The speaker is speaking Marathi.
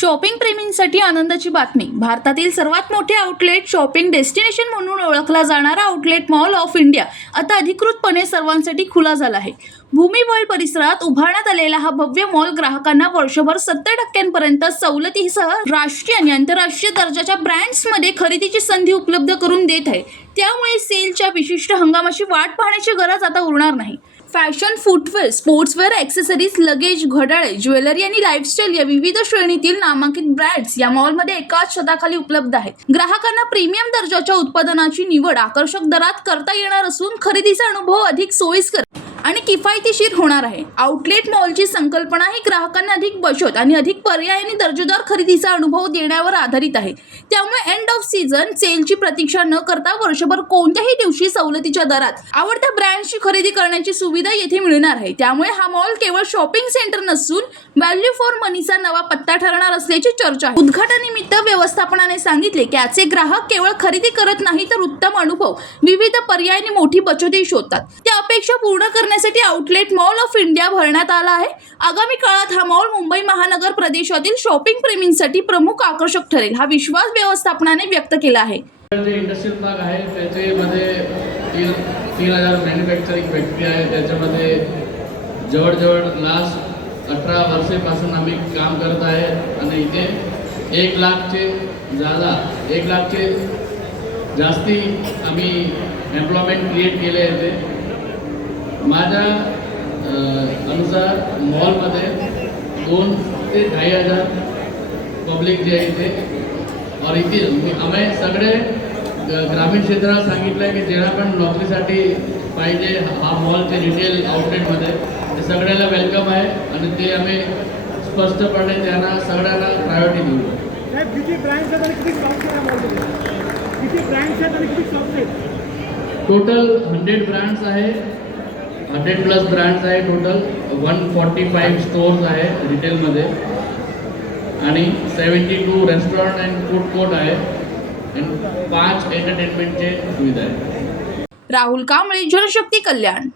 शॉपिंग प्रेमींसाठी आनंदाची बातमी। भारतातील सर्वात मोठे आउटलेट शॉपिंग डेस्टिनेशन म्हणून ओळखला जाणारा आउटलेट मॉल ऑफ इंडिया आता अधिकृतपणे सर्वांसाठी खुला झाला आहे। भूमी वर्ल्ड परिसरात उभारण्यात आलेला हा भव्य मॉल ग्राहकांना वर्षभर 70% सवलतीसह राष्ट्रीय आणि आंतरराष्ट्रीय दर्जाच्या ब्रँड्समध्ये खरेदीची संधी उपलब्ध करून देत आहे। त्यामुळे सेलच्या विशिष्ट हंगामाची वाट पाहण्याची गरज आता उरणार नाही। Fashion, footwear, sportswear, accessories, luggage, घड्याळे, ज्वेलरी आणि लाईफस्टाईल या विविध श्रेणीतील नामांकित ब्रँड्स या मॉलमध्ये एकाच छताखाली उपलब्ध आहेत। ग्राहकांना प्रीमियम दर्जाच्या उत्पादनाची निवड आकर्षक दरात करता येणार असून खरेदीचा अनुभव अधिक सोयीस्कर आणि किफायतशीर होणार आहे। आउटलेट मॉलची संकल्पना ही ग्राहकांना अधिक बचत आणि अधिक पर्याय आणि दर्जेदार खरेदीचा अनुभव देण्यावर आधारित आहे। त्यामुळे एंड ऑफ सीझन सेलची प्रतीक्षा न करता वर्षभर कोणत्याही दिवशी सवलतीच्या दरात आवडत्या ब्रँड्सची खरेदी करण्याची सुविधा येथे मिळणार आहे। त्यामुळे हा मॉल केवळ शॉपिंग सेंटर नसून व्हॅल्यू फॉर मनीचा नवा पत्ता ठरणार असल्याची चर्चा आहे। उद्घाटनानिमित्त व्यवस्थापनाने सांगितले की आजचे ग्राहक केवळ खरेदी करत नाही तर उत्तम अनुभव, विविध पर्याय आणि मोठी बचतही शोधतात। त्या अपेक्षा पूर्ण करण्यासाठी आउटलेट मॉल ऑफ इंडिया भरण्यात आला आहे। आगामी काळात हा मॉल मुंबई महानगर प्रदेशातील शॉपिंग प्रेमींसाठी प्रमुख आकर्षक ठरेल, हा विश्वास व्यवस्थापनाने व्यक्त केला आहे। जे इंडस्ट्रियल पार्क आहे त्याच्यामध्ये 3000 मॅन्युफॅक्चरिंग फॅक्टरी आहे। त्याच्यामध्ये जवळजवळ लास्ट 18 वर्षापासून आम्ही काम करत आहे आणि इथे 1 लाखचे जास्ती आम्ही एम्प्लॉयमेंट क्रिएट केले आहे। ते माझ्या अनुसार मॉलमध्ये 2 ते 2,500 पब्लिक जे आहे ते और इथे आम्ही सगळे ग्रामीण क्षेत्रात सांगितलं आहे की ज्यांना पण नोकरीसाठी पाहिजे हा मॉलचे रिटेल आउटलेटमध्ये ते सगळ्याला वेलकम आहे आणि ते आम्ही स्पष्टपणे त्यांना सगळ्यांना प्रायोरिटी देऊ। टोटल 100 ब्रँड्स आहे, 100+ ब्रँड्स आहे। टोटल 145 स्टोर्स आहे रिटेलमध्ये आणि 72 रेस्टॉरंट अँड फूड कोर्ट आहे आणि 5 एंटरटेनमेंटचे सुविधा आहे। राहुल कांबळे, जनशक्ती कल्याण।